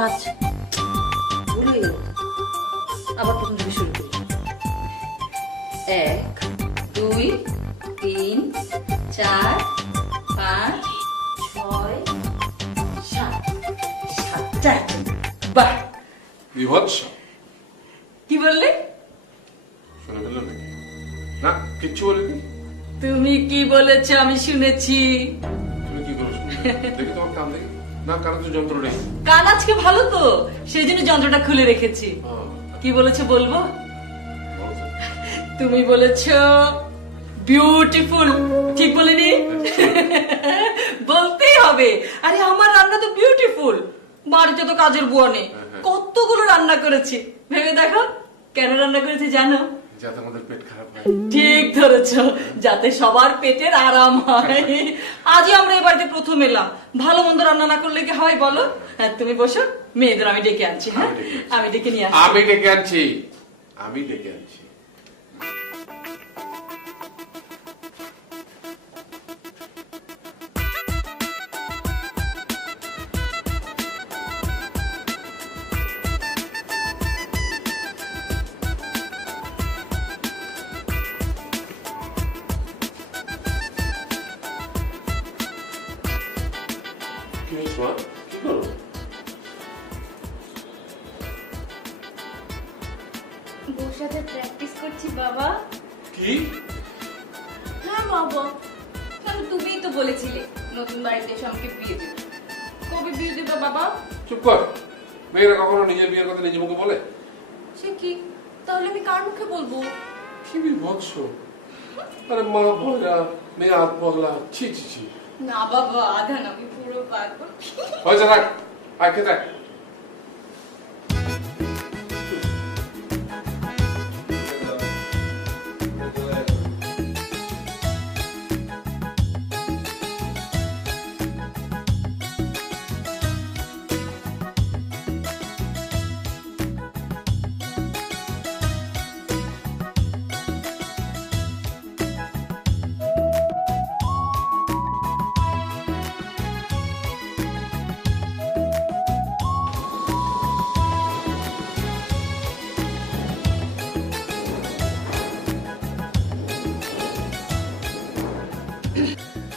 5 ভুলে গেল। আবার প্রথম থেকে শুরু করি। 1 2 3 4 5 6 7 7টা। বাহ, বিভৎস। কি বললে? শুনে ফেললো নাকি? না, কিচ্ছু বলিনি। তুমি কি বলেছো আমি শুনেছি। তুমি কি করো শুনলে? দেখি তোমার কান দেখি। না, কানে তো যন্ত্র নেই। কান আজকে ভালো তো, সেই জন্য যন্ত্রটা খুলে রেখেছি। কি বলেছো বলবো? বলো তো। তুমি বলেছো বিউটিফুল, ঠিক বলিনি? বলতেই হবে। আরে আমার রান্না তো বিউটিফুল। বাড়িতে তো কাজের বুয়া নেই, কতগুলো রান্না করেছি। ভেবে দেখো কেন রান্না করেছি জানো? যাতে আমাদের পেট খারাপ হয়। ঠিক ধরেছো, যাতে সবার পেটের আরাম হয়। আজই আমরা এই বাড়িতে প্রথম এলাম, ভালো মন্দ রান্না না করলে কি হয় বলো? হ্যাঁ তুমি বসো, মেয়েদের আমি ডেকে আনছি। হ্যাঁ আমি ডেকে নিয়ে আসছি। আমি ডেকে আনছি। আমি ডেকে আনছি। কি হয়েছে মা? কি করো? বউর সাথে প্র্যাকটিস করছি বাবা। কি? হ্যাঁ বাবা, কারণ তুমিই তো বলেছিলে নতুন বাড়িতে এসে আমাকে বিয়ে দেবে। কবে বিয়ে দেবে বাবা? চুপ কর। মেয়েরা কখনো নিজের বিয়ের কথা নিজে মুখে বলে? সে কি, তাহলে আমি কার মুখে বলবো? কি বিভৎস। আরে মা বলরা, মেয়ে হাত পগলা। ছি ছি ছি। না বাবা, আধা না, আমি পুরো পারবো। হয়েছে, রাখ। আয় খেতে আয়।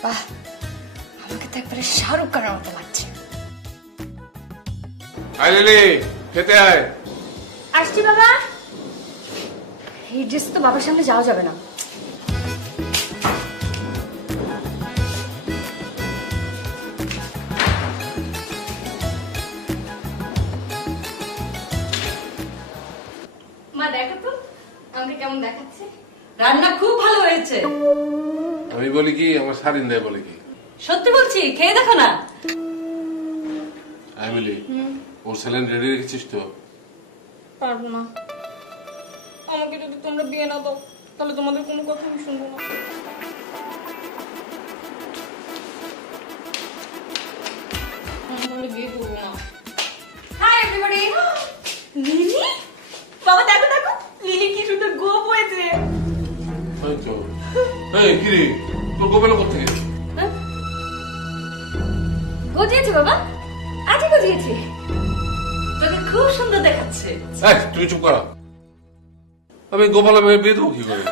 বাহ, আমাকে তো একবারে শাহরুখ খানের মতো লাগছে। আয় লিলি, খেতে আয়। আসছি বাবা। এই ড্রেস তো বাবার সামনে যাওয়া যাবে না। মা দেখো তো আমাকে কেমন দেখাচ্ছে। রান্না খুব ভালো হয়েছে। আমি বলি কি, আমার শালীন দেয় বলে কি? সত্যি বলছি, খেয়ে দেখো না। আয় মিলি, ওর স্যালাইন রেডি রেখেছিস তো? পারবো না। আমাকে যদি তোমরা বিয়ে না দাও তাহলে তোমাদের কোনো কথা আমি শুনবো না। আমি বিয়ে করবো না। Hi everybody. লিলি, বাবা দেখো দেখো, লিলি কি সুন্দর গোপ হয়েছে। এই তো। এই কি রে, তোর গোপাল কোথায়? গজিয়েছে বাবা, আজই গজিয়েছে। তোকে খুব সুন্দর দেখাচ্ছে। এই তুই চুপ করা। আমি গোপাল মেয়ে বিয়ে দেবো কি করে?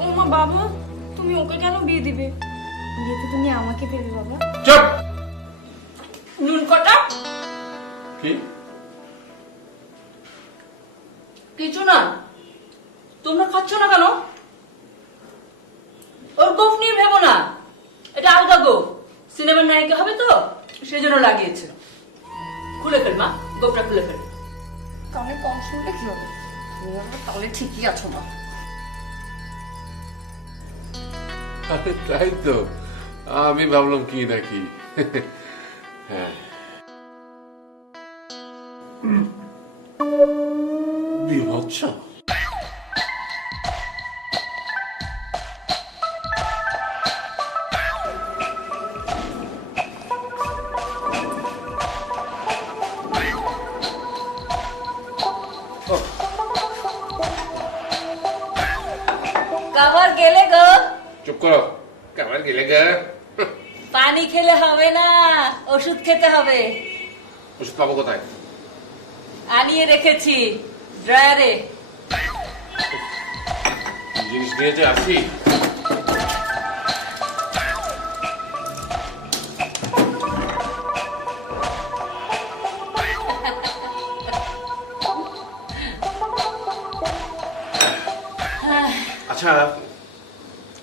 ও মা, বাবা তুমি ওকে কেন বিয়ে দিবে? বিয়ে তো তুমি আমাকে দেবে বাবা। চুপ। নুন কটা। কি? কিছু না। তোমরা খাচ্ছ না কেন? ওর গোফ নিয়ে ভেবো না, এটা আলগা গোফ। সিনেমার নায়িকা হবে তো সেই জন্য লাগিয়েছে। খুলে ফেল মা, গোফটা খুলে ফেল। কানে কম শুনলে কি হবে? তুমি আমার তাহলে ঠিকই আছো মা। আরে তাই তো, আমি ভাবলাম কি নাকি। হ্যাঁ, বিভৎস। কাবার গেলে গো। চুপ করো। কেমন গেলে গা? পানি খেলে হবে না, ওষুধ খেতে হবে। ওষুধ পাবো কোথায়? আনিয়ে রেখেছি ড্রয়ারে। জিনিস নিয়ে যে আসি। আচ্ছা,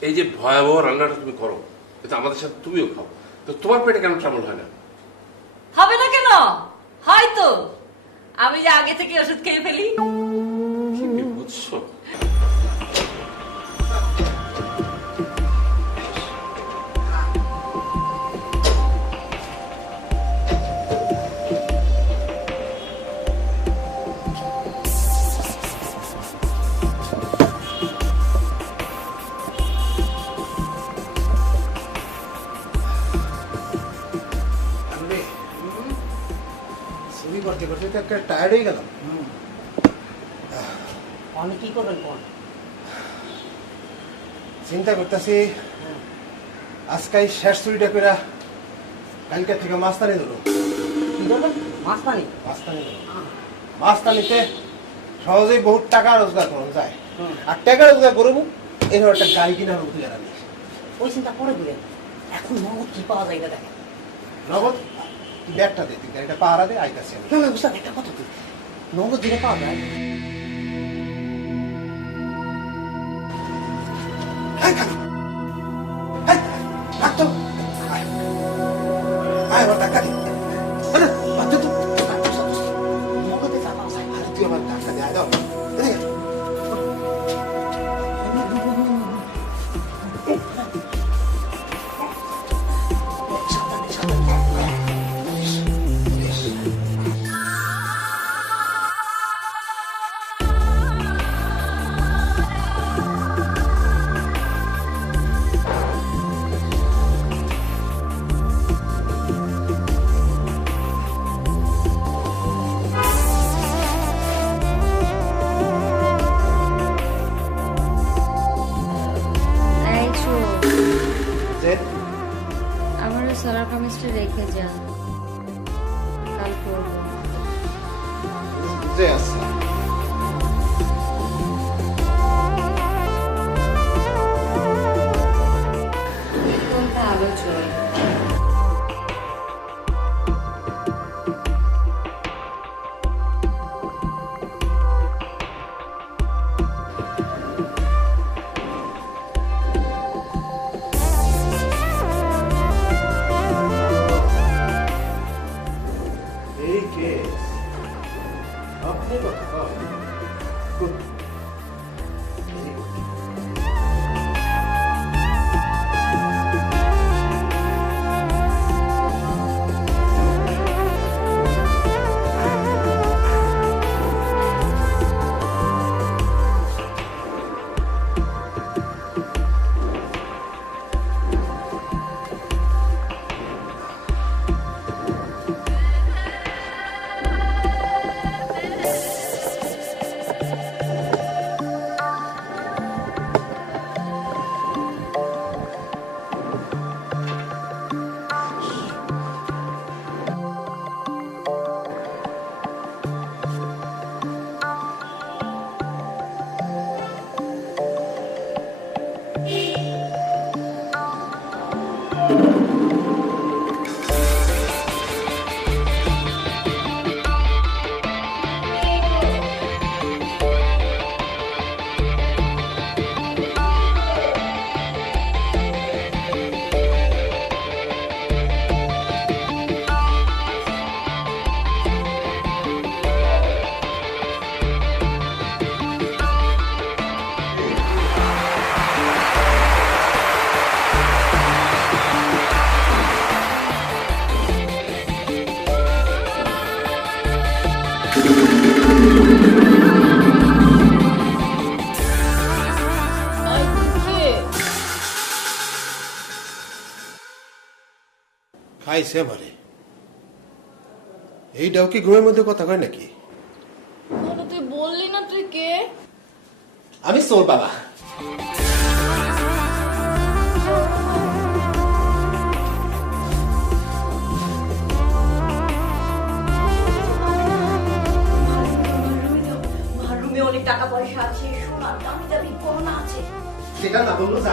এই যে ভয়াবহ রান্নাটা তুমি করো, এটা আমাদের সাথে তুমিও খাও, তো তোমার পেটে কেন ট্রাবল হয় না? হবে না কেন? হয়তো আমি যে আগে থেকে ওষুধ খেয়ে ফেলি। কি বুঝছো? ছবি করতে করতে তো একটা টায়ার্ড হয়ে গেলাম। আমি কি করবেন কোন? চিন্তা করতেছি আজকে শেষ চুরিটা করে কালকে থেকে মাস্তানি ধরো। কি করবেন? মাস্তানি? মাস্তানি ধরো। মাস্তানিতে সহজেই বহুত টাকা রোজগার করা যায়। হুম। আর টাকা রোজগার করবো এরকম একটা গাড়ি কিনা হবে তুই জানি। ওই চিন্তা করে দিলেন। এখন নগদ কি পাওয়া যায় এটা দেখেন। নগদ তুই ব্যাগটা দে, তুই গাড়িটা পাহারা দে, আইতাছি আমি। না না বুঝলাম, একটা কথা তুই নগদ দিনে পাওয়া যায়। হ্যাঁ, খাবি। হ্যাঁ, রাখ তো। আয়। আয়, আমার টাকা দে। আরে, বাদ দে তো। নগদে যা পাওয়া যায়। আরে, তুই আমার টাকা দে, আয় দাও। এদিকে আয়। সাবধানে সাবধানে। এই শোন, যে, আমার ওই সোলার কামিজটা রেখে যা, কাল করবো। যে আছে। কোনটা আলোচনা? এই কেস আপনি কথা কন। গুড। Very good. খাইছে আমারে। এইটাও কি গ্রহের মধ্যে কথা কয় নাকি? তুই বললি না তুই কে? আমি সোর বাবা।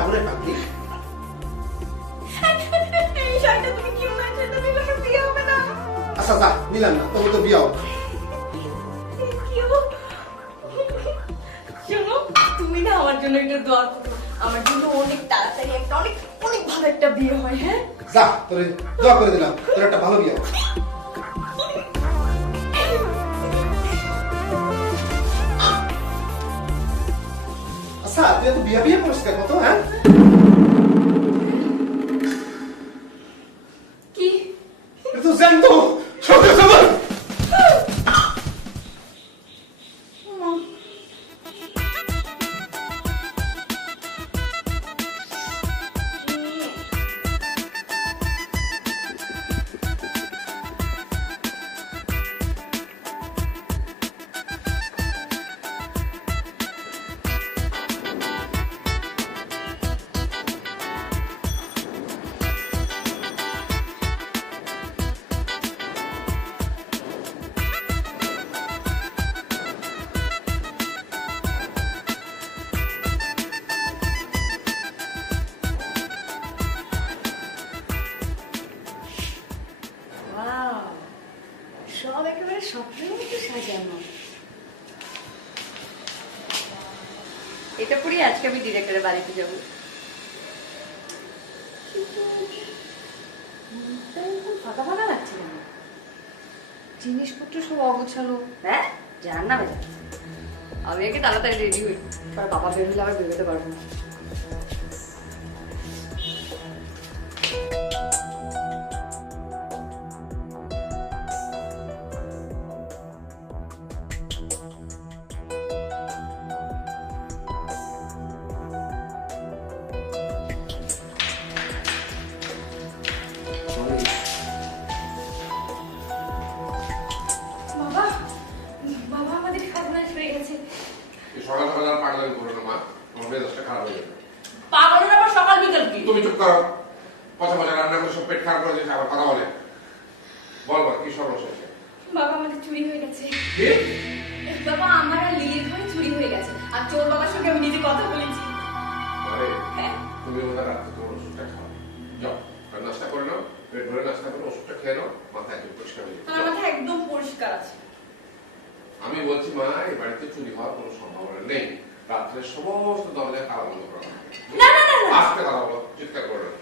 যাবো রে পাগলি। এই শাড়িটা তুমি কিউ না, সেটা দিলে আমার বিয়ে হবে না। আচ্ছা যা, নিলাম না, তবে তো বিয়ে হবে। কিউ শোনো, তুমি না আমার জন্য একটু দোয়া করো, আমার জন্য অনেক তাড়াতাড়ি একটা অনেক অনেক ভালো একটা বিয়ে হয়। হ্যাঁ যা, তোরে দোয়া করে দিলাম, তোর একটা ভালো বিয়ে হবে। আচ্ছা, তুই এত বিয়ে বিয়ে করিস কেন তো, হ্যাঁ? কি এ তো জ্যান্ত, সঙ্গে সঙ্গে। সব একেবারে স্বপ্নের মতো সাজানো। এটা পরে আজকে আমি ডিরেক্টরের বাড়িতে যাব। ফাঁকা ফাঁকা লাগছে কেন? জিনিসপত্র সব অগোছালো। হ্যাঁ জান না ভাই, আমি আগে তাড়াতাড়ি রেডি হই, কারণ বাবা বের হলে আবার বেরোতে পারবো না। বাবা, বাবা আমাদের খাবার হয়ে গেছে। এই সকাল সকাল আর পাগলামি করো না মা, আমার মেজাজটা খারাপ হয়ে যাবে। পাগলের আবার সকাল বিকাল কি? তুমি চুপ করো, কথা বলে রান্না করে সব পেট খারাপ করে দিয়েছে, আবার কথা বলে। বল বল, কি সমস্যা হয়েছে? বাবা আমাদের চুরি হয়ে গেছে। কি? বাবা আমার আর লিলির ঘরে চুরি হয়ে গেছে, আর চোর বাবার সঙ্গে আমি নিজে কথা বলেছি। আরে হ্যাঁ তুমি ওদের রাত্রে তোমার ওষুধটা খাও, যাও আর নাস্তা করে নাও, পেট ভরে নাস্তা করে ওষুধটা খেয়ে নাও, মাথা একদম পরিষ্কার হয়ে যাবে। আমার মাথা একদম পরিষ্কার আছে। আমি বলছি মা, এই বাড়িতে চুরি হওয়ার কোনো সম্ভাবনা নেই। রাত্রে সমস্ত দরজা তালা বন্ধ করা হবে। না না না না, আস্তে তালা বলো, চিৎকার করো না।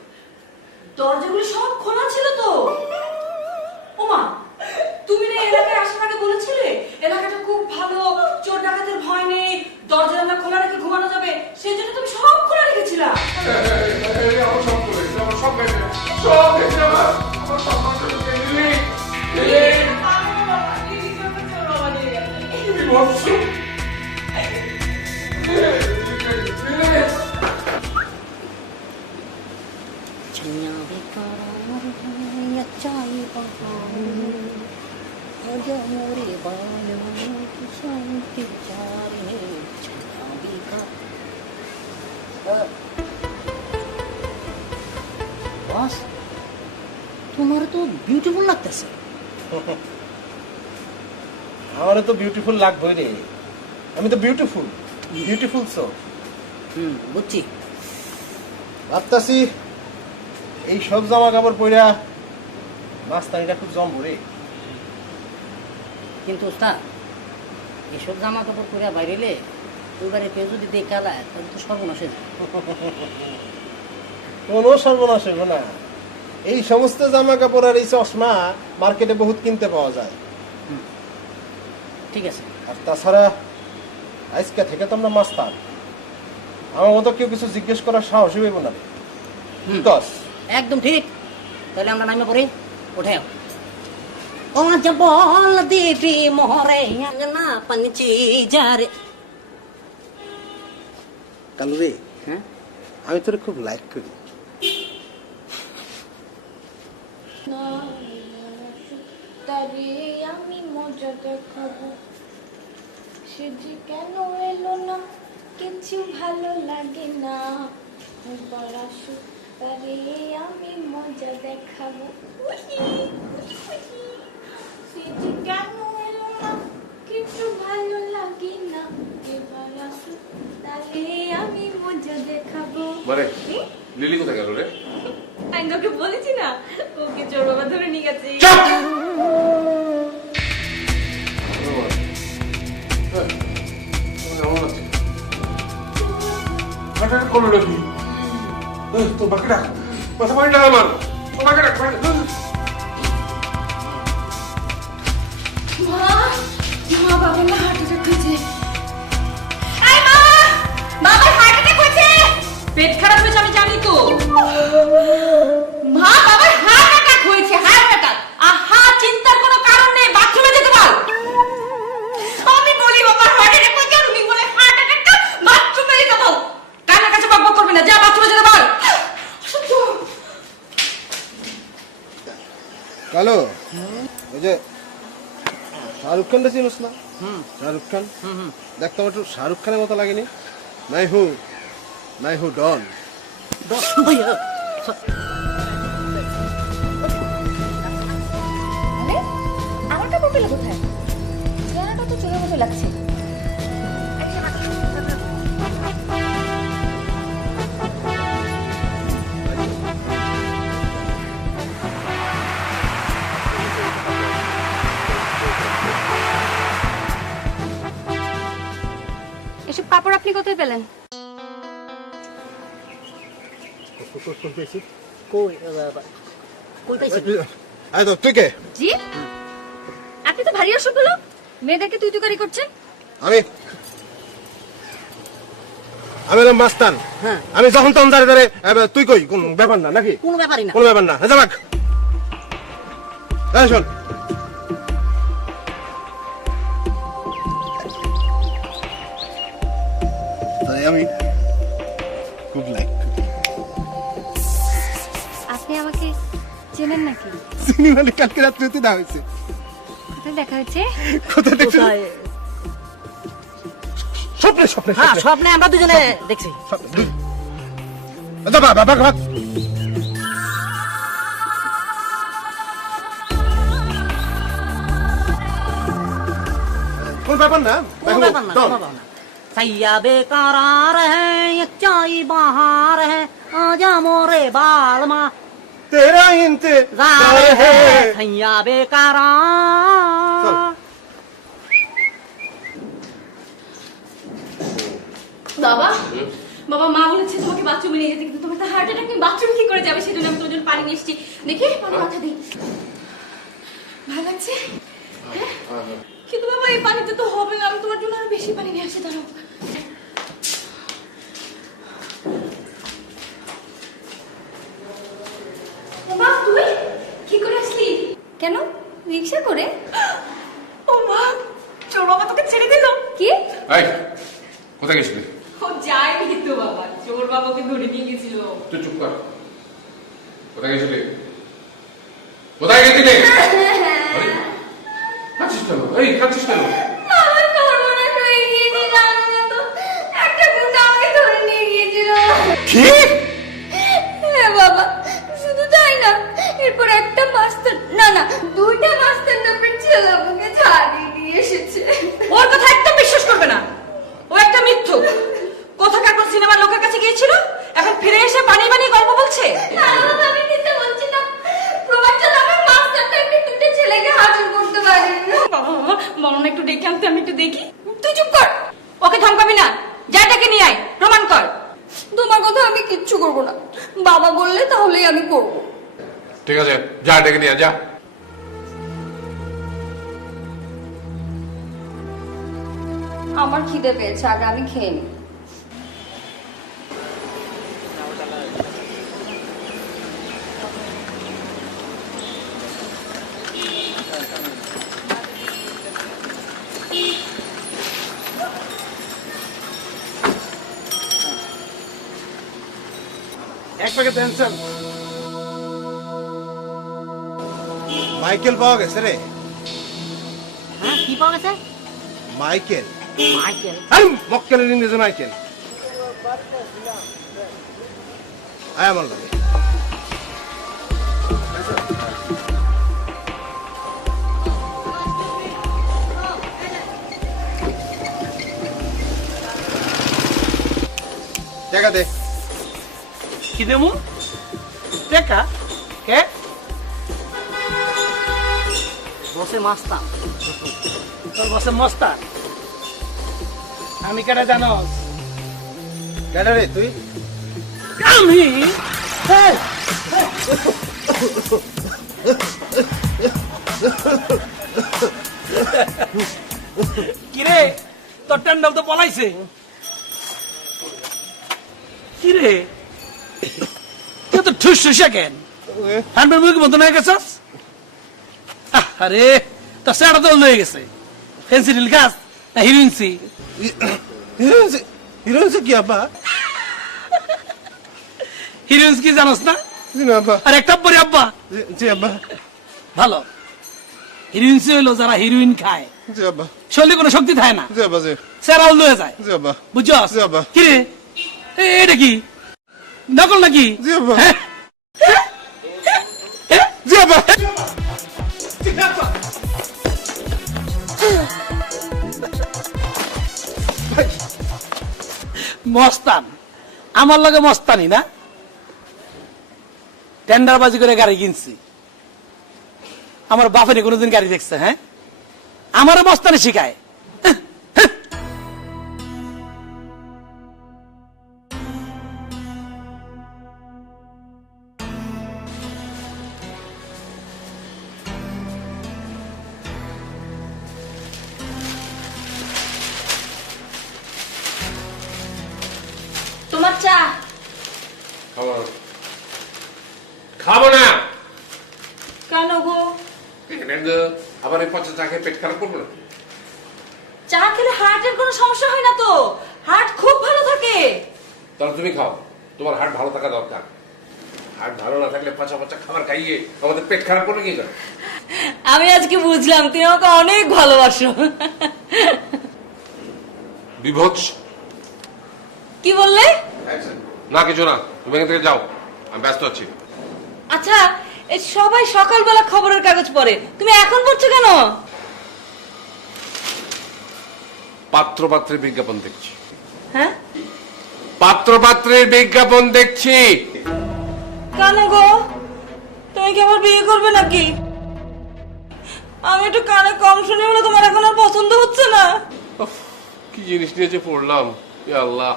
দরজাগুলো সব খোলা ছিল তো। ওমা, তুমি না এলাকায় আসার আগে বলেছিলে এলাকাটা খুব ভালো, চোর ডাকাতের ভয় নেই, দরজা জানলা খোলা রেখে ঘুমানো যাবে, সেই জন্য তুমি সব খোলা রেখেছিলা। আমার সব করেছি, আমার সব গেছে, সব গেছে আমার সব মানুষের দিলি। কি ভাবছো? বস, তোমার তো বিউটিফুল লাগতেছে। আমার তো বিউটিফুল লাগবেই রে, আমি তো বিউটিফুল বিউটিফুল সো বুঝছি। ভাবতাছি এই সব জামা কাপড় পইরা মাস্তানিটা খুব জমবো রে। কিন্তু ওস্তাদ, এসব জামা কাপড় পরে বাইরেলে ওইবারে কেউ যদি দেখালায় তাহলে তো সর্বনাশ হয়ে যায়। কোনো সর্বনাশ হইব না, এই সমস্ত জামা কাপড় আর এই চশমা মার্কেটে বহুত কিনতে পাওয়া যায়। ঠিক আছে। আর তাছাড়া আজকে থেকে তো আমরা মাস্তান, আমার মতো কেউ কিছু জিজ্ঞেস করার সাহসই হইব না রে। দশ একদম ঠিক। তাহলে আমরা নামে পড়ি, উঠে ও আজ বল দিবি মোহরে না পঞ্চি যারে। কালু রে, হ্যাঁ আমি তোরে খুব লাইক করি। তারে আমি মজা দেখাবো, সে যে কেন এলো না, কিছু ভালো লাগে না, একবার আসুক তারে আমি মজা দেখাবো, সে যে কেন এলো না, কিছু ভালো লাগে না, এবার আসুক তাহলে আমি মজা দেখাবো। মানে লিলি কোথায় গেল রে? আমি তোকে বলেছি না, ওকে চোর বাবা ধরে নিয়ে গেছে। কেমন আছে? হাঁটাহাঁটি করলো নাকি? তোর বাকি ডাক, মাথা পানি ডাক আমার, তোর বাকি ডাক। মা, মা বাবা না হার্ট অ্যাটাক হয়েছে। এই মা, বাবার হার্ট অ্যাটাক হয়েছে। পেট খারাপ হয়েছে আমি জানি তো। মা, বাবার হার্ট অ্যাটাক হয়েছে, হার্ট অ্যাটাক। আহা, চিন্তার কোনো কারণ নেই, বাথরুমে যেতে বল। আমি বলি বাবার হার্ট অ্যাটাক হয়েছে, আর উনি বলে হার্ট অ্যাটাকটা বাথরুমে যেতে বল। কানের কাছে বকবক করবি না, যা বাথরুমে যেতে বল। কালো ওই যে শাহরুখ খানটা চিনিস না? শাহরুখ খান দেখতো আমার একটু শাহরুখ খানের মতো লাগেনি? নাই হু ডন। আরে, আমার কাপড় পেলে কোথায়? চেহারাটা তো চোরের মতো লাগছে। এসব কাপড় আপনি কোথায় পেলেন? তুই কে? জি, আপনি তো ভারী অসুখ হলো, মেয়েদেরকে তুই তুকারি করছেন। আমি হলাম মাস্তান। আমি যখন তখন দাঁড়িয়ে তুই কই, কোন ব্যাপার না নাকি? কোনো ব্যাপারই না। কোনো ব্যাপার না। যাবাক শোন, আমি খুব লাইক। আপনি আমাকে চেনেন নাকি? চিনি মানে কালকে রাত্রিতে দেওয়া হয়েছে। কোথায় দেখা হয়েছে? কোথায় দেখছি? স্বপ্নে স্বপ্নে হ্যাঁ, স্বপ্নে আমরা দুজনে দেখছি। বাবা কোন ব্যাপার না, কোনো ব্যাপার না, কোনো ব্যাপার না। सैया बेकरार है ये चाई बहार है आजा मोरे बाल माँ तेरा इंतजार है। सैया बेकरार। বাবা, বাবা মা বলেছে তোমাকে বাথরুমে নিয়ে যেতে, কিন্তু তোমার তো হার্ট অ্যাটাক, তুমি বাথরুমে কি করে যাবে? সেজন্য আমি তোমার জন্য পানি নিয়ে এসেছি। দেখি পানি মাথা দিই। ভালো লাগছে? হ্যাঁ? কিন্তু বাবা এই পানিতে তো হবে না, আমি তোমার জন্য আরো বেশি পানি নিয়ে আসি। দাঁড়াও। মা, তুই কি করে আসলি? কেন, রিক্সা করে? ও মা, চোর বাবা তোকে ছেড়ে দিল? কি? এই, কোথায় গেছিলি? ও যায়নি কিন্তু বাবা, চোর বাবাকে ধরে নিয়ে গেছিল। তুই চুপ কর। কোথায় গেছিলি? কোথায় গেছিলি? আরে, কাঁদছিস কেন? এই, কাঁদছিস কেন? আমার সর্বনাশ হয়ে গিয়েছে, জানো না তো? একটা গুন্ডা আমাকে ধরে নিয়ে গিয়েছিল। কি? হ্যাঁ বাবা, শুধু তাই না, এরপর একটা মাস্টার, না না, দুইটা মাস্টার নামের ছেলে আমাকে ছাড়িয়ে নিয়ে এসেছে। ওর কথা একদম বিশ্বাস করবে না, ও একটা মিথ্যুক। কোথাকার কোন সিনেমার লোকের কাছে গিয়েছিল, এখন ফিরে এসে বানিয়ে বানিয়ে গল্প বলছে। না বাবা, আমি নিতে বলছি না, প্রবাঞ্চল আমার মাস্টারটা একটু দুটো ছেলেকে হাজির করতে পারে। বাবা বলো না একটু ডেকে আনতে, আমি একটু দেখি। তুই চুপ কর, ওকে ধমকাবি না, যা ডেকে নিয়ে আয়, প্রমাণ কর। তোমার কথা আমি কিচ্ছু করবো না, বাবা বললে তাহলেই আমি করবো। ঠিক আছে, যা ডেকে নিয়ে আয়, যা। আমার খিদে পেয়েছে, আগে আমি খেয়ে নিই। এক প্যাকেট দেন স্যার। মাইকেল পাওয়া গেছে রে। হ্যাঁ, কি পাওয়া গেছে? মাইকেল। মাইকেল? আরে মক্কেলের ইংরেজি মাইকেল। আয় আমার লাগে। টাকা দে। কি দেবো টাকা কে বসে মাস্তান তোর বসে মস্তা আমি কেটে জানোস কেডা রে তুই? আমি কিরে তোর ট্যান্ডাল তো পলাইছে কিরে তুই তো ঠুস ঠুসা কেন হ্যান্ডেল মুখে মতন হয়ে গেছস আরে তোর সেটা তো হয়ে গেছে ফেন্সিডিল গাছ না হিরোইনসি হিরোইন কি আব্বা? হিরোইনস কি জানোস না জি না আব্বা। আর একটা পরে আব্বা জি আব্বা। ভালো হিরোইনসি হইলো যারা হিরোইন খায় জি আব্বা। শরীরে কোনো শক্তি থাকে না জি আব্বা। জি সেরাও লয়ে যায় জি আব্বা। বুঝছস জি আব্বা। কিরে এটা কি নকল নাকি জি আব্বা। হ্যাঁ? জি আব্বা। মস্তান আমার লগে মস্তানি না টেন্ডার বাজি করে গাড়ি কিনছি আমার বাপের কোনোদিন গাড়ি দেখছে হ্যাঁ আমারও মস্তানি শিখায় তোমার চা। খাবো না। খাবো না কেন গো? এখানে তো আবার এই পচা চা খেয়ে পেট খারাপ করবো না। চা খেলে হার্টের কোনো সমস্যা হয় না তো, হার্ট খুব ভালো থাকে। তাহলে তুমি খাও, তোমার হার্ট ভালো থাকা দরকার। হার্ট ভালো না থাকলে পচা পচা খাবার খাইয়ে আমাদের পেট খারাপ করলে কি করে? আমি আজকে বুঝলাম তুমি আমাকে অনেক ভালোবাসো। বিভৎস। কি বললে? না কিছু না, তুমি এখান থেকে যাও, আমি ব্যস্ত আছি। আচ্ছা, এই সবাই সকালবেলা খবরের কাগজ পড়ে, তুমি এখন পড়ছো কেন? পাত্র পাত্রের বিজ্ঞাপন দেখছি। হ্যাঁ, পাত্র পাত্রের বিজ্ঞাপন দেখছি। কেন গো, তুমি কি আবার বিয়ে করবে নাকি? আমি একটু কানে কম শুনি বলে তোমার এখন আর পছন্দ হচ্ছে না। উফ, কি জিনিস নিয়ে যে পড়লাম, ইয়া আল্লাহ।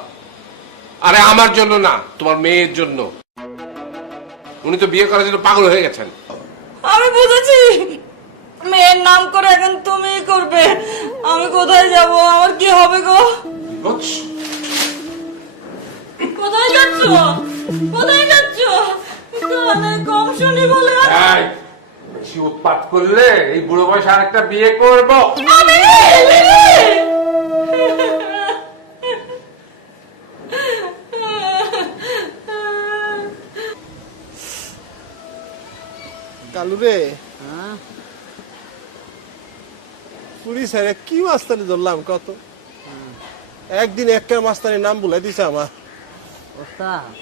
আরে আমার জন্য না, তোমার মেয়ের জন্য। উনি তো বিয়ে করার জন্য পাগল হয়ে গেছেন। আমি বুঝেছি, মেয়ের নাম করে এখন তুমি করবে। আমি কোথায় যাব, আমার কি হবে গো? বিভৎস। কোথায় যাচ্ছ, কোথায় যাচ্ছ? কানে কম শুনি বলে এই, বেশি উৎপাত করলে এই বুড়ো বয়সে আরেকটা বিয়ে করব। আমি কালু রে হ্যাঁ পুলিশ আরে কি মাস্তানি ধরলাম কত একদিন একটা মাস্তানির নাম বলে দিছে আমার। ওস্তাদ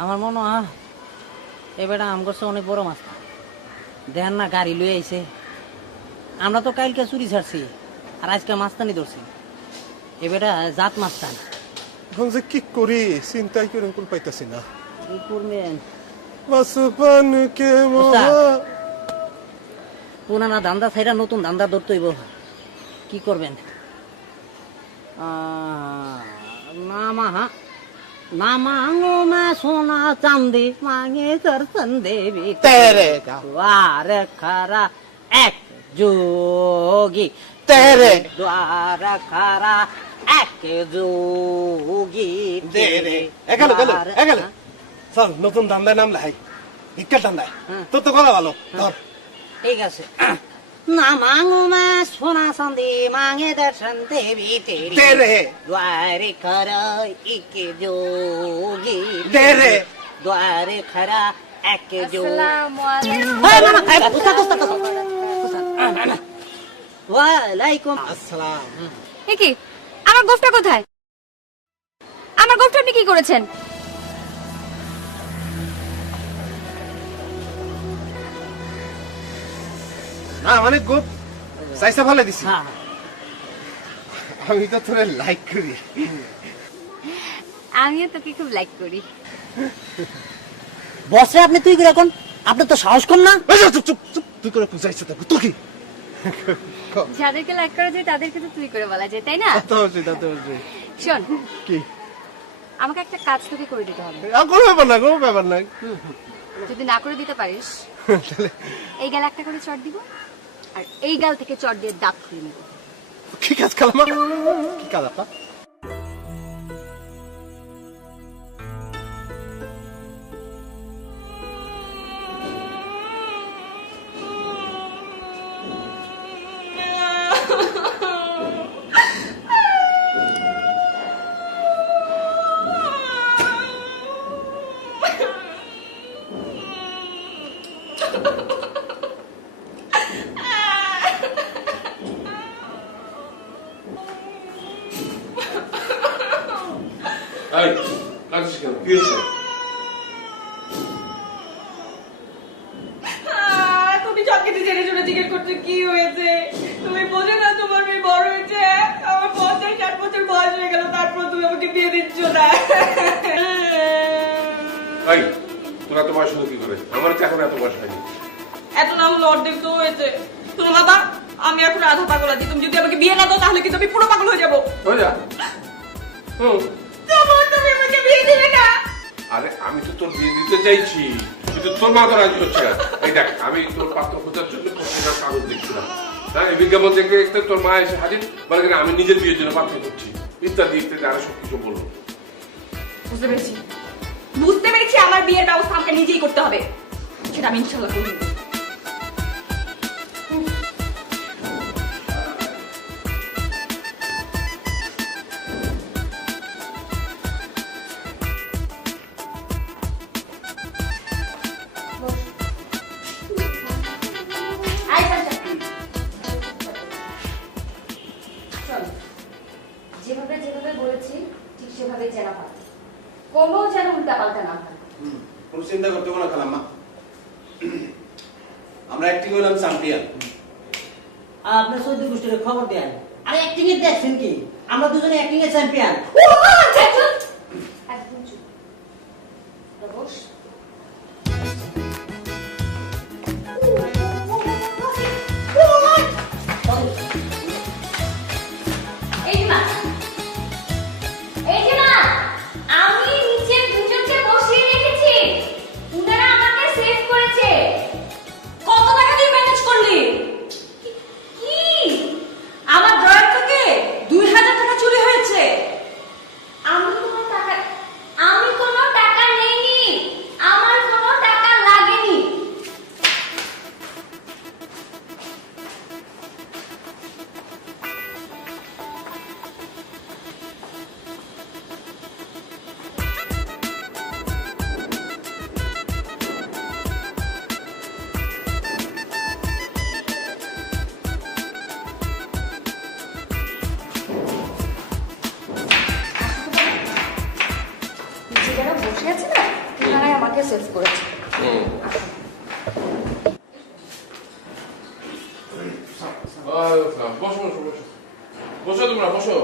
আমার মনে হয় এবারে আম করছে অনেক বড় মাস্টার দেন না গাড়ি লয়ে আইছে। আমরা তো কালকে চুরি ছাড়ছি আর আজকে মাস্তানি ধরছি, এবারে জাত মাস্তান। এখন যে কি করি চিন্তাই করে কুল পাইতাছি না। কি করবেন বাসুপান কে মোহা পুরানা ধান্দা ছাইরা নতুন ধান্দা ধরতে হইব। কি করবেন? না মাঙ্গো মা সোনা চাঁদি মাঙে দর্শন দেবী তেরে দ্বার খারা এক যোগী তেরে দ্বার খারা এক যোগী তেরে একালো চল নতুন ধান্দায় নাম লাই ভিক্ষার ধান্দায় তোর তো করা ভালো ধর। ঠিক আছে। না মাঙ্গো মা সোনা চাঁদি মাঙে দর্শন দেবী তেরে द्वार खरा एक जोगी तेरे द्वार खरा एक जोगी আসসালামু আলাইকুম। ওয়ালাইকুম আসসালাম। এ কি, আমার গোফটা কোথায়? আমার গোফটা আপনি কি করেছেন? না মানে গোপ চাইসা ভালো দিছি। হ্যাঁ আমি তো তোরে লাইক করি। আমিও তোকে খুব লাইক করি। বসে আপনি তুই করে এখন আপনার তো সাহস কম না? চুপ চুপ চুপ, তুই করে বুঝাইছে তো তুই কি? যাদেরকে লাইক করা যায় তাদেরকে তো তুই করে বলা যায়, তাই না? তা হচ্ছে শোন, কি? আমাকে একটা কাজ তোকে করে দিতে হবে। কোনো ব্যাপার না। যদি না করে দিতে পারিস এই গালে একটা করে চট দিব, আর এই গাল থেকে চট দিয়ে দাঁত খুলে নিব। কি কাজ কালামা? কি কাজ আপা? এই কাঁদছিস কেন? কি হয়েছে? তুমি সবকিছু জেনে শুনে জিজ্ঞেস করছো কি হয়েছে? তুমি বোঝো না তোমার মেয়ে বড় হয়েছে, আমার 50-60 বছর বয়স হয়ে গেল, তারপর তুমি আমাকে বিয়ে দিচ্ছ না। এই তোরা তো বয়স হলো কি করে? আমার তো এখন এত বয়স হয়নি। এত না হলো অর্ধেক তো হয়েছে। শোনো বাবা, আমি এখন আধা পাগল আছি, তুমি যদি আমাকে বিয়ে না দাও তাহলে কিন্তু আমি পুরো পাগল হয়ে যাবো। হয়ে যা। তুমি আমাকে বিয়ে দিবে না? আরে আমি তো তোর বিয়ে দিতে চাইছি, কিন্তু তোর মা তো রাজি হচ্ছে না। এই দেখ, আমি তোর পাত্র খোঁজার জন্য পত্রিকার কাগজ দেখছিলাম, হ্যাঁ, এই বিজ্ঞাপন দেখতে দেখতে তোর মা এসে হাজির, বলে কিনা আমি নিজের বিয়ের জন্য পাত্র করছি, ইত্যাদি ইত্যাদি আরো সবকিছু বলবো। বুঝতে পেরেছি আমার বিয়ের ব্যবস্থা আমাকে নিজেই করতে হবে, সেটা আমি ইনশাল্লাহ করব। যেভাবে যেভাবে বলেছি ঠিক সেভাবে চেনা হয়, কোনো যেন উল্টা পাল্টা না হয়। কোনো চিন্তা করতে কোনো খালাম্মা, আমরা অ্যাক্টিং হলাম চ্যাম্পিয়ন। আপনার চৌদ্দ গোষ্ঠীর খবর দেন। আরে অ্যাক্টিং এর দেখছেন কি? আমরা দুজনে অ্যাক্টিং এর চ্যাম্পিয়ন। একদম চুপ। বস। এই মা, এই যে মা, আমি নিচে দুজনকে বসিয়ে রেখেছি, উনারা আমাকে সেভ করেছে। কত টাকা দিয়ে ম্যানেজ করলি? কি? আমার ড্রয়ার থেকে 2000 টাকা চুরি হয়েছে। আমি কোনো টাকা নেইনি, আমার কোনো টাকা লাগেনি। নিচে যারা বসে আছে না, ওনারাই আমাকে সেভ করেছে। বসো বসো বসো বসো, তোমরা বসো।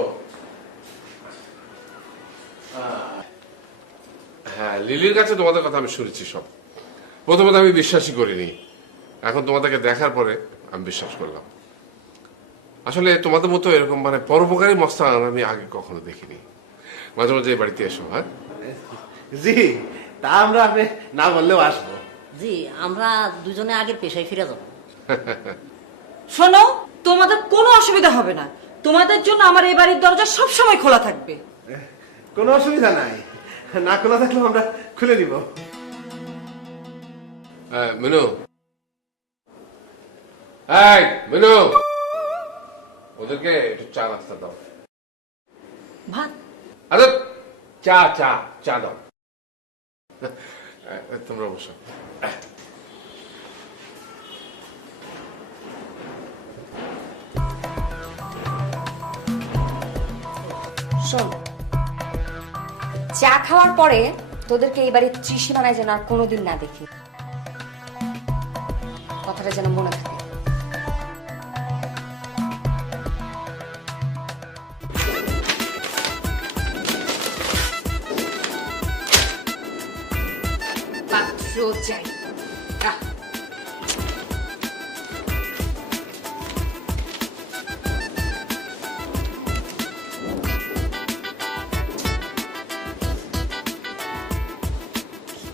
হ্যাঁ, লিলির কাছে তোমাদের কথা আমি শুনেছি সব। প্রথমত আমি বিশ্বাসই করিনি, এখন তোমাদেরকে দেখার পরে আমি বিশ্বাস করলাম। আসলে তোমাদের মতো এরকম মানে পরোপকারী মস্তান আমি আগে কখনো দেখিনি। মাঝে মাঝে এই বাড়িতে এসো। হ্যাঁ জি, তা আমরা আপনি না বললেও আসবো। জি, আমরা দুজনে আগের পেশায় ফিরে যাব। শোনো, তোমাদের কোনো অসুবিধা হবে না, তোমাদের জন্য আমার এই বাড়ির দরজা সবসময় খোলা থাকবে। কোনো অসুবিধা নাই, না খোলা থাকলে আমরা খুলে দিব। মেনু, এই মেনু, ওদেরকে একটু চা নাস্তা দাও। ভাত? আরে চা চা চা দাও। তোমরা বসো। শোন, চা খাওয়ার পরে তোদেরকে এই বাড়ির ত্রিসীমানায় যেন আর কোনোদিন না দেখি, কথাটা যেন মনে থাকে। রোজ যাই। আহ,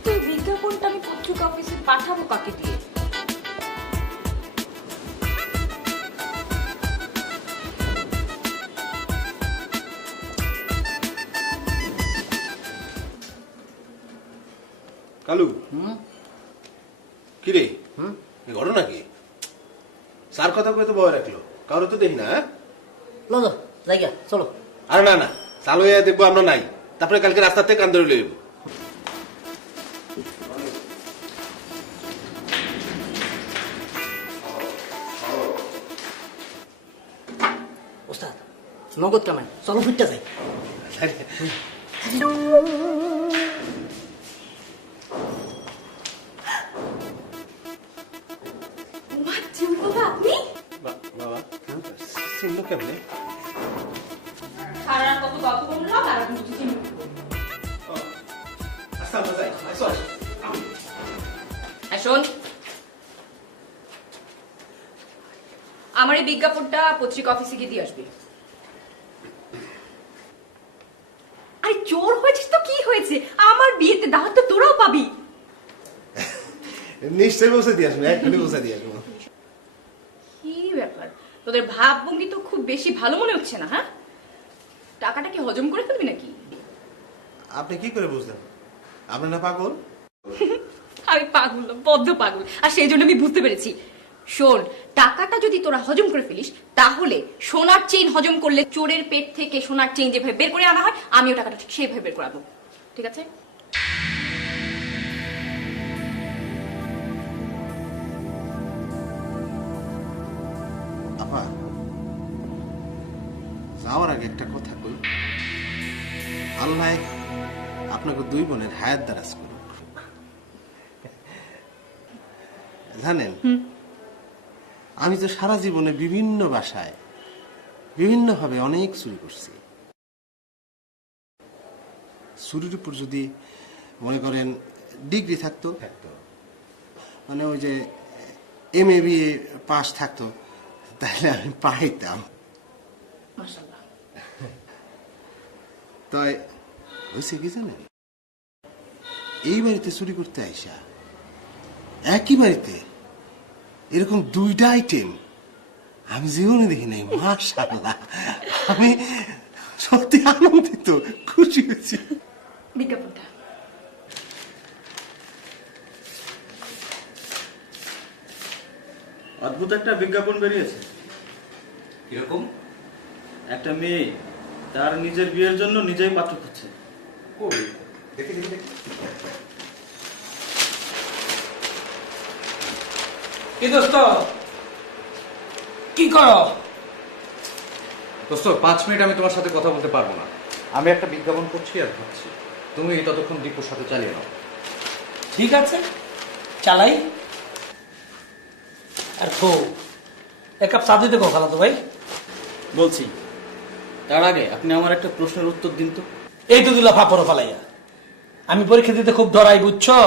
তো এই বিজ্ঞাপনটা আমি পত্রিকা অফিসে পাঠাবো কাকে দিয়ে? কালু কিরে এই ঘটনা কি? স্যার কথা কয়ে তো ভয় রাখলো, কারো তো দেখি না। লো জায়গা চলো। আরে না না, চালু হয়ে দেখবো আমরা নাই, তারপরে কালকে রাস্তা থেকে কান ধরে লইব। ওস্তাদ নগদ কামাই, চলো ফিরতে যাই। মা, জিম বাবা আপনি? বাবা চিনলো কেমনে? সারা রাত কত গল্প করলাম আর এখন কিছু চিনি না। আচ্ছা আমরা যাই। হ্যাঁ শোন, আমার এই বিজ্ঞাপনটা পত্রিকা অফিসে গিয়ে দিয়ে আসবি। আরে চোর হয়েছিস তো কি হয়েছে, আমার বিয়েতে দাওয়াত তো তোরাও পাবি। নিশ্চয়ই বসে দিয়ে আসবো, এক্ষুনি বসে দিয়ে আসবো। কি ব্যাপার, তোদের ভাবভঙ্গি তো খুব বেশি ভালো মনে হচ্ছে না। হ্যাঁ, টাকাটা কি হজম করে ফেলবি নাকি? আপনি কি করে বুঝলেন? আপনি না পাগল? আমি পাগল না, বদ্ধ পাগল, আর সেই জন্য আমি বুঝতে পেরেছি। শোন, টাকাটা যদি তোরা হজম করে ফেলিস, তাহলে সোনার চেইন হজম করলে চোরের পেট থেকে সোনার চেইন যেভাবে বের করে আনা হয়, আমিও টাকাটা ঠিক সেভাবে বের করে আনবো। ঠিক আছে? আপা, যাওয়ার আগে একটা কথা কই। আল্লাহ আপনাকে দুই বোনের হায়াত দারাজ করুক। জানেন, আমি তো সারা জীবনে বিভিন্ন বাসায় বিভিন্ন ভাবে অনেক চুরি করছি। চুরির উপর যদি মনে করেন ডিগ্রি থাকতো, মানে ওই যে MA BA পাস থাকতো, তাহলে আমি পাইতাম। মাশাআল্লাহ। তাই হয়েছে কি জানেন, এই বাড়িতে চুরি করতে আইসা একই বাড়িতে এরকম দুইটা আইটেম আমি জীবনে দেখি নাই। মাশাআল্লাহ, আমি সত্যি আনন্দিত, খুশি হয়েছি। বিজ্ঞাপনটা অদ্ভুত একটা বিজ্ঞাপন বেরিয়েছে। কিরকম? একটা মেয়ে তার নিজের বিয়ের জন্য নিজেই পাত্র খুঁজছে। দেখি দেখি দেখি। কি দোস্ত কি করো? দোস্ত 5 মিনিট আমি তোমার সাথে কথা বলতে পারবো না। আমি একটা বিজ্ঞাপন করছি আর ভাবছি, তুমি ততক্ষণ দীপুর সাথে চালিয়ে নাও। ঠিক আছে, চালাই। আর তো এক কাপ চা দিতে কথা তো ভাই। বলছি, তার আগে আপনি আমার একটা প্রশ্নের উত্তর দিন তো। এই তো দিলা ফাপড় ফালাইয়া। আমি পরীক্ষা দিতে খুব ডরাই, বুঝছো?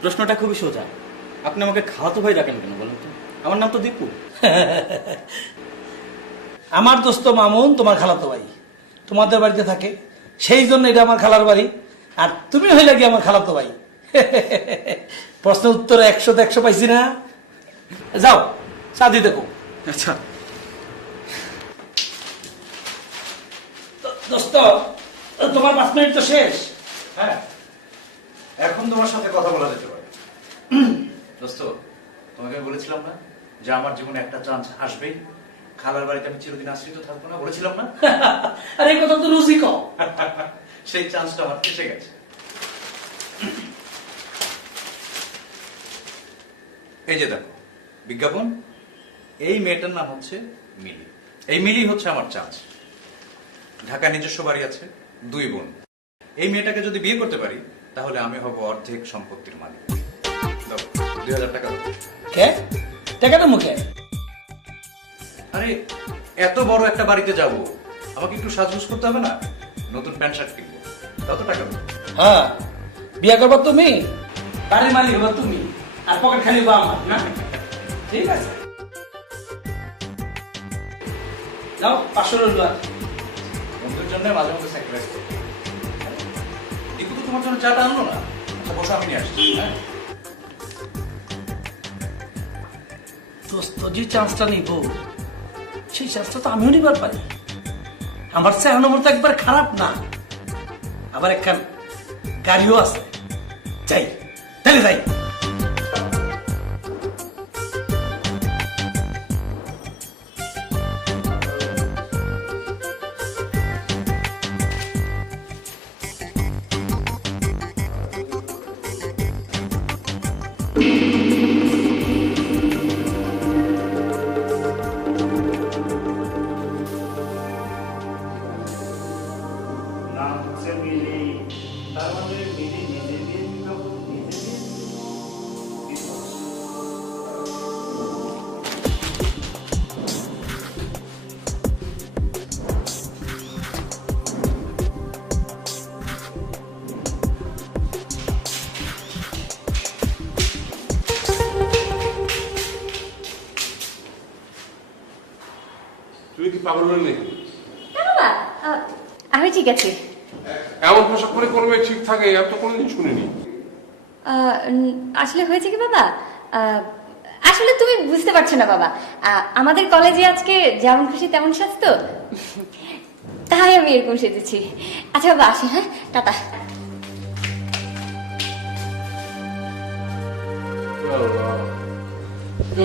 প্রশ্নটা খুবই সোজা। আপনি আমাকে খালাতো ভাই ডাকেন কেন বলেন তো? আমার নাম তো দীপু। আমার দোস্ত মামুন তোমার খালাতো ভাই, তোমাদের বাড়িতে থাকে, সেই জন্য এটা আমার খালার বাড়ি। আর তুমি হইলে কি আমার খালাতো ভাই। প্রশ্নের উত্তরে 100 100 পাইছি না? যাও চা দিতে কো। আচ্ছা, দোস্ত তোমার 5 মিনিট তো শেষ। হ্যাঁ, এখন তোমার সাথে কথা বলা যেতে পারে। দোস্ত, তোমাকে বলেছিলাম না যে আমার জীবনে একটা চান্স আসবেই, খালার বাড়িতে আমি চিরদিন আশ্রিত থাকবো না, বলেছিলাম না? আর এই কথা তো রুচি কও। সেই চান্সটা আমার এসে গেছে। এই যে দেখো বিজ্ঞাপন, এই মেয়েটার নাম হচ্ছে মিলি। এই মিলি হচ্ছে আমার চান্স। ঢাকা নিজস্ব বাড়ি আছে, 2 বোন। এই মেয়েটাকে যদি বিয়ে করতে পারি, তাহলে আমি হব অর্ধেক সম্পত্তির মালিক। দাও 2000 টাকা দাও। কে টাকা তো মুখে? আরে এত বড় একটা বাড়িতে যাব, আমাকে একটু সাজগোজ করতে হবে না? নতুন প্যান্ট শার্ট কিনবো, কত টাকা দাও? হ্যাঁ, বিয়ে করবা তুমি? বাড়ির মালিক হবা তুমি আর পকেট খালি হবা আমার না ঠিক আছে যাও 500 রইল আর বন্ধুর জন্য মাঝে মধ্যে স্যাক্রিফাইস করতে হয়। দীপু তো তোমার জন্য চাটা আনলো না। আচ্ছা বসো, আমি নিয়ে আসছি। হ্যাঁ দোস্ত যে চান্সটা নিব সেই চান্সটা তো আমিও নিবার পারি। আমার চেহারা নম্বর তো একবার খারাপ না, আবার একখান গাড়িও আছে। যাই তাহলে যাই। নাম হচ্ছে মিলি, তার মানে মিলি নিজে দিয়ে বিজ্ঞাপন নিজে দিয়ে তুমি কি পাগল হলে নাকি? না বাবা, আমি ঠিক আছে। এমন পোশাক পরে কোনো মেয়ে ঠিক থাকে আমি তো কোনোদিন শুনিনি। আসলে হয়েছে কি বাবা, আসলে তুমি বুঝতে পারছো না বাবা, আমাদের কলেজে আজকে যেমন খুশি তেমন সাজ তো, তাই আমি এরকম সেজেছি। আচ্ছা বাবা আসি, হ্যাঁ টাটা।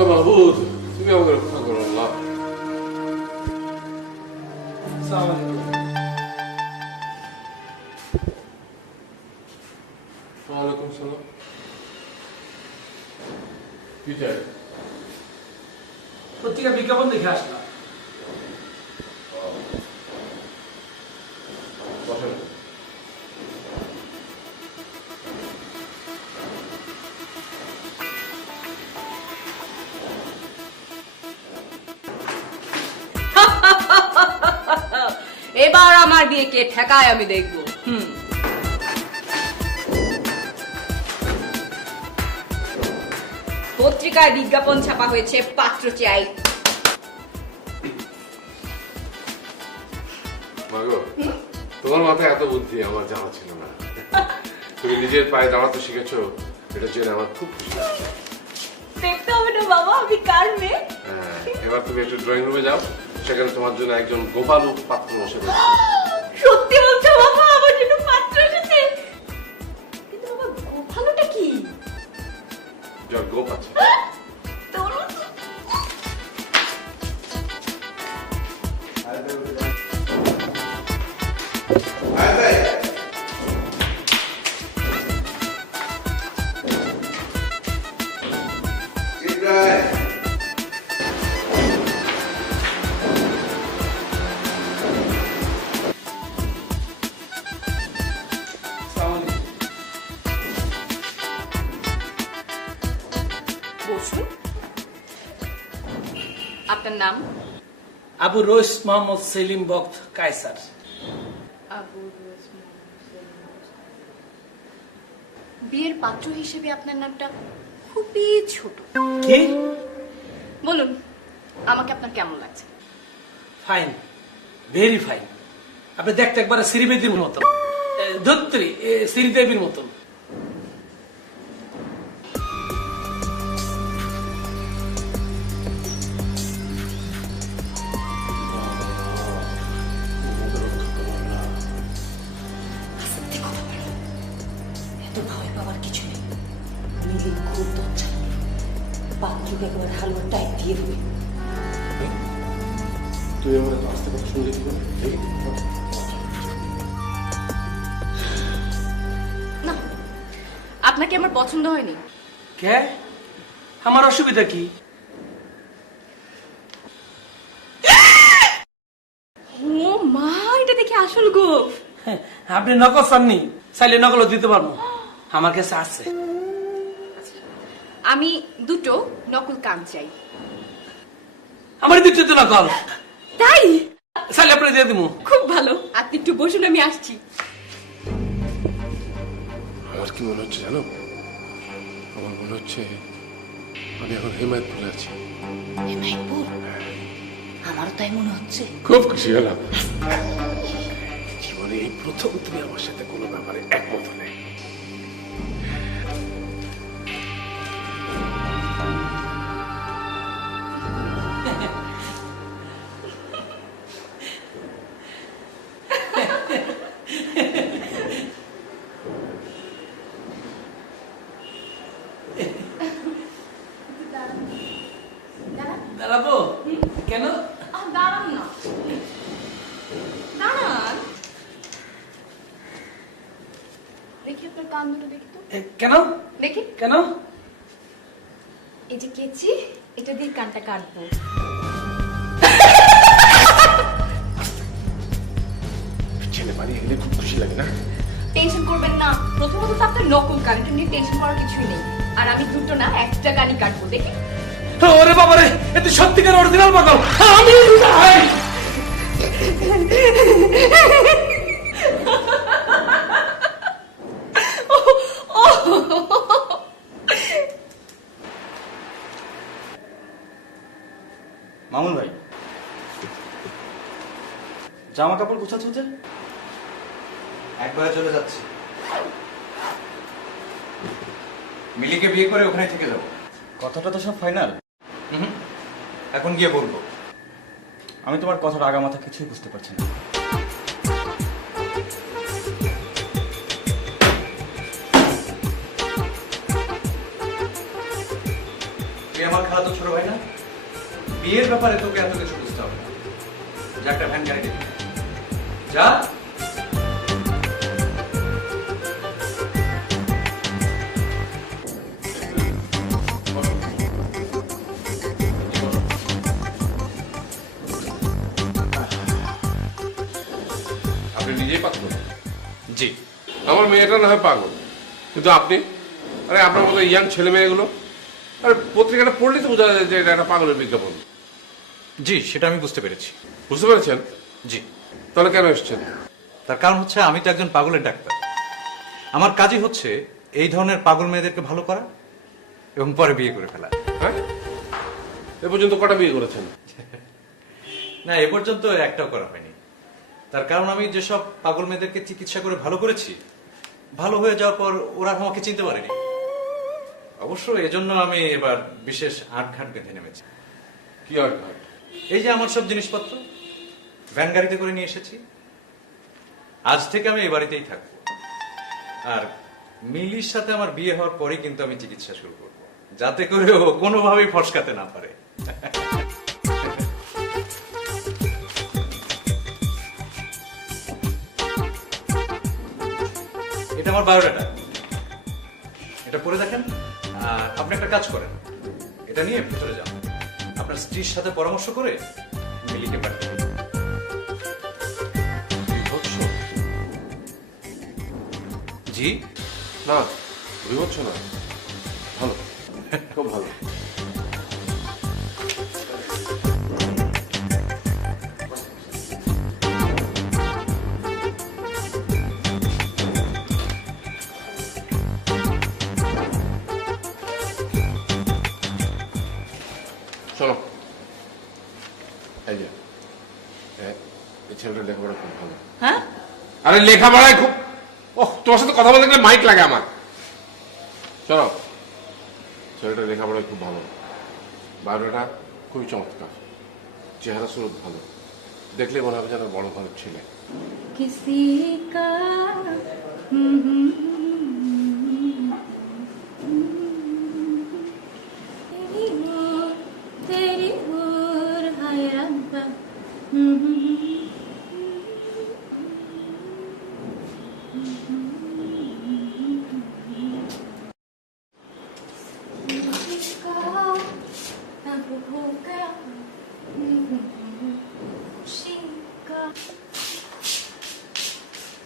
মাহবুব, তুমি আমাকে রক্ষা করো আল্লাহ। আসসালামু আলাইকুম। ওয়ালাইকুম সালাম। কি চাই? পত্রিকা বিজ্ঞাপন দেখে আসলাম। বসেন। এবার আমার বিয়েকে ঠেকায় আমি দেখবো। পত্রিকায় বিজ্ঞাপন ছাপা হয়েছে, পাত্র চাই। মাগো, তোমার মাথায় এত বুদ্ধি আমার জানা ছিল না। তুমি নিজের পায়ে দাঁড়াতে শিখেছো, এটা জেনে আমার খুব খুশি লাগছে। দেখতে হবে না বাবা আমি কার মেয়ে। হ্যাঁ, এবার তুমি একটু ড্রয়িং রুমে যাও, সেখানে তোমার জন্য একজন গোপালু পাত্র বসে রয়েছে। সত্যি বলছো বাবা, আমার জন্য পাত্র এসেছে? কিন্তু বাবা গোপালটা কি? যার গোপ আছে। বসুন। আপনার নাম? আবু রইস মোহাম্মদ সেলিম বক্ত কায়সার। বিয়ের পাত্র হিসেবে আপনার নামটা খুবই ছোট। কি? বলুন আমাকে আপনার কেমন লাগছে? Fine, very fine. আপনি দেখতে একবারে শ্রীবেদীর মতন, ধত্রী শ্রীদেবীর মতন। এত ভয় পাওয়ার কিছু নেই। মিলি খুব দরজা, পাত্রকে একেবারে হালুয়া টাইট দিয়ে দেবে। তুই আমার এত আস্তে কথা শুনলে কি করে? না, আপনাকে আমার পছন্দ হয়নি। কে? আমার অসুবিধা কি? ও মা, এটা দেখে আসল গোপ। আপনি নকল চাননি, চাইলে নকলও দিতে পারবো, আমার কাছে আছে। আমি দুটো নকল কান চাই। আমার দিতে তো নকল, তাই? চাইলে আপনি দিয়ে দিব। খুব ভালো, আপনি একটু বসুন, আমি আসছি। আমার কি মনে হচ্ছে জানো, আমার মনে হচ্ছে আমি এখন হেমায়তপুরে আছি। হেমায়তপুর? আমারও তাই মনে হচ্ছে। খুব খুশি হলাম। জীবনে এই প্রথম তুমি আমার সাথে কোনো ব্যাপারে একমত হলে। দাঁড়াবো কেন? দাঁড়ান না, দাঁড়ান। দেখি আপনার কান দুটো, দেখি তো। কেন? দেখি কেন? এই যে কেচি, এটা দিয়ে কানটা কাটবো। ছেলে বাড়ি গেলে খুব খুশি লাগে না? টেনশন করবেন না, প্রথমত তো আপনার নকল কান, এটা নিয়ে টেনশন করার কিছুই নেই। আর আমি দুটো না, একটা কানই কাটবো, দেখি। ওরে বাবা রে, এত সত্যিকার অরিজিনাল পাগল। আমি ভাই মামুন ভাই, জামা কাপড় গুছাচ্ছ যে? একবারে চলে যাচ্ছি। মিলিকে বিয়ে করে ওখানে থেকে যাবো। কথাটা তো সব ফাইনাল? এখন গিয়ে বলবো। আমি তোমার কথাটা আগামাথা কিছুই বুঝতে পারছি না। তুই আমার খালাতো ছোট ভাই না? বিয়ের ব্যাপারে তোকে এত কিছু বুঝতে হবে না। যা, একটা ভ্যান গাড়ি দিবি, যা। আপনি নিজেই পাগল? জি। আমার মেয়েটা না হয় পাগল, কিন্তু আপনি, আরে আপনার মতো ইয়াং ছেলে মেয়েগুলো, আরে পত্রিকাটা পড়লেই তো বোঝা যায় যে এটা একটা পাগলের বিজ্ঞাপন। জি, সেটা আমি বুঝতে পেরেছি। বুঝতে পেরেছেন? জি। তাহলে কেন এসছেন? তার কারণ হচ্ছে আমি তো একজন পাগলের ডাক্তার। আমার কাজই হচ্ছে এই ধরনের পাগল মেয়েদেরকে ভালো করা এবং পরে বিয়ে করে ফেলা। হ্যাঁ, এ পর্যন্ত কটা বিয়ে করেছেন? না, এ পর্যন্ত একটাও করা হয়নি। তার কারণ আমি যেসব পাগল মেয়েদেরকে চিকিৎসা করে ভালো করেছি, ভালো হয়ে যাওয়ার পর ওরা আমাকে চিনতে পারেনি। অবশ্য এজন্য আমি এবার বিশেষ আটঘাট বেঁধে নেমেছি। কি আটঘাট? এই যে আমার সব জিনিসপত্র ভ্যান গাড়িতে করে নিয়ে এসেছি। আজ থেকে আমি এই বাড়িতেই থাকবো। আর মিলির সাথে আমার বিয়ে হওয়ার পরেই কিন্তু আমি চিকিৎসা শুরু করবো, যাতে করে ও কোনোভাবেই ফসকাতে না পারে। এটা আমার বায়োডাটা, এটা পড়ে দেখেন। আর আপনি একটা কাজ করেন, এটা নিয়ে ভেতরে যান, আপনার স্ত্রীর সাথে পরামর্শ করে মিলিকে পাঠিয়ে দিন। জি না, বিভৎস না, ভালো, খুব ভালো। শোনো, এই যে এই ছেলেটা লেখাপড়া খুব ভালো। হ্যাঁ, আরে লেখাপড়ায় খুব, ওহ, তোমার সাথে কথা বলতে গেলে মাইক লাগে আমার। শোনো, ছেলেটা লেখাপড়ায় খুব ভালো, বায়োডাটা খুবই চমৎকার, চেহারা স্বরূপ ভালো, দেখলে মনে হবে যেন বড় ঘরের ছেলে। কিসি কা तेरी ओर हाय रब्बा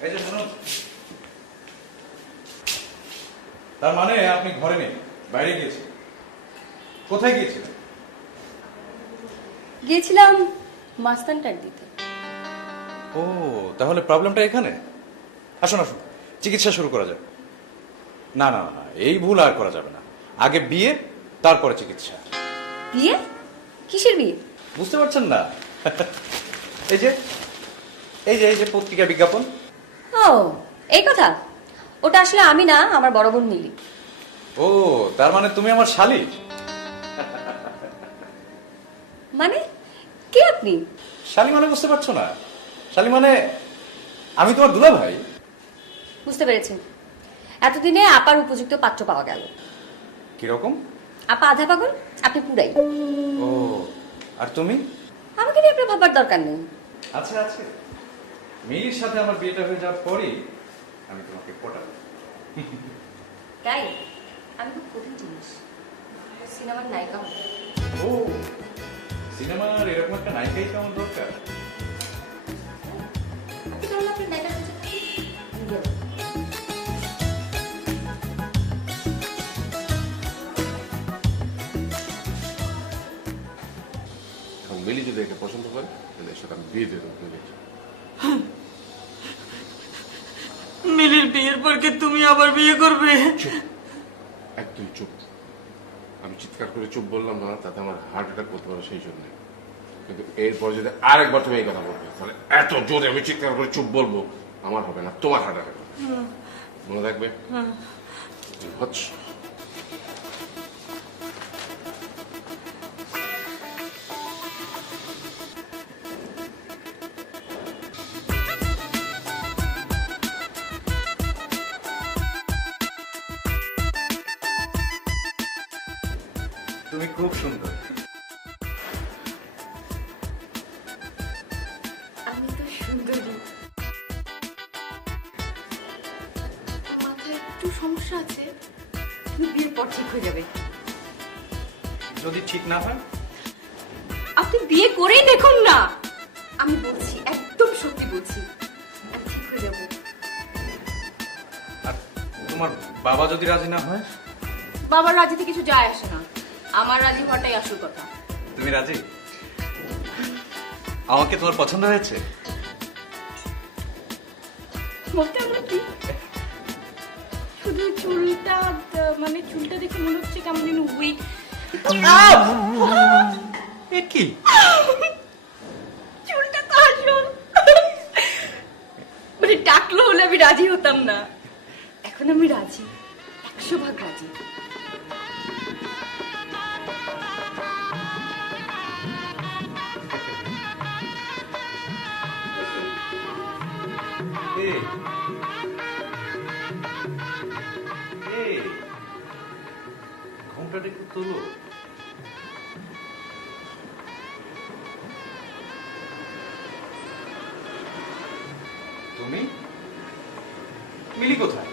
এই যে শুনুন, তার মানে আপনি ঘরে নেই, বাইরে গিয়েছেন। কোথায় গিয়েছিলেন? গিয়েছিলাম মাস্তানটার দিতে। ও, তাহলে প্রবলেমটা এখানে। আসুন আসুন, চিকিৎসা শুরু করা যাবে। না না না, এই ভুল আর করা যাবে না। আগে বিয়ে, তারপরে চিকিৎসা। বিয়ে? কিসের বিয়ে? বুঝতে পারছেন না? এই যে এই যে পত্রিকা বিজ্ঞাপন। ও, এই কথা। ওটা আসলে আমি না, আমার বড় বোন মিলি। ও, তার মানে তুমি আমার শালী? মানে কে আপনি? শালী মানে বুঝতে পারছো না? শালী মানে আমি তোমার দুলা ভাই। বুঝতে পেরেছি। এতদিনে আপার উপযুক্ত পাত্র পাওয়া গেল। কিরকম? আপা আধা পাগল, আপনি পুরাই। ও, আর তুমি? আমাকে নিয়ে আপনার ভাবার দরকার নেই। আছে আছে, মিলির সাথে আমার বিয়েটা হয়ে যাওয়ার পরই আমি তোমাকে পটাবো। তাই? আমি খুব কঠিন জিনিস, সিনেমার নায়িকা হব। ও, সিনেমার এরকম একটা নায়িকাই তো আমার দরকার। আপনি তাহলে আপনার নায়িকা হতে চান? এখন মিলি যদি একে পছন্দ করে তাহলে এর সাথে আমি বিয়ে দিয়ে দেবো। মিলির বিয়ের পর কি তুমি আবার বিয়ে করবে? একদম চুপ। আমি চিৎকার করে চুপ বললাম না, তাতে আমার হার্ট অ্যাটাক করতে পারে, সেই জন্য। কিন্তু এরপর যদি আরেকবার তুমি এই কথা বলবে, তাহলে এত জোরে আমি চিৎকার করে চুপ বলবো, আমার হবে না, তোমার হার্ট অ্যাটাক হবে। মনে থাকবে? হচ্ছে তুমি খুব সুন্দর। আমি তো সুন্দরী। মাথায় একটু সমস্যা আছে, তুমি বিয়ের পর ঠিক হয়ে যাবে। যদি ঠিক না হয়? আপনি বিয়ে করেই দেখুন না, আমি বলছি, একদম সত্যি বলছি, আমি ঠিক হয়ে যাবো। আর তোমার বাবা যদি রাজি না হয়? বাবার রাজিতে কিছু যায় আসে না, আমার রাজি হওয়াটাই আসল কথা। তুমি রাজি? আমাকে তোমার পছন্দ হয়েছে? মোটামুটি। শুধু চুলটা, মানে চুলটা দেখে মনে হচ্ছে কেমন যেন উইক। কি চুলটা তো আসল, মানে ডাকলো হলে আমি রাজি হতাম না। এখন আমি রাজি, 100% রাজি। ঘুমটাটা একটু তোলো। তুমি? মিলি কোথায়?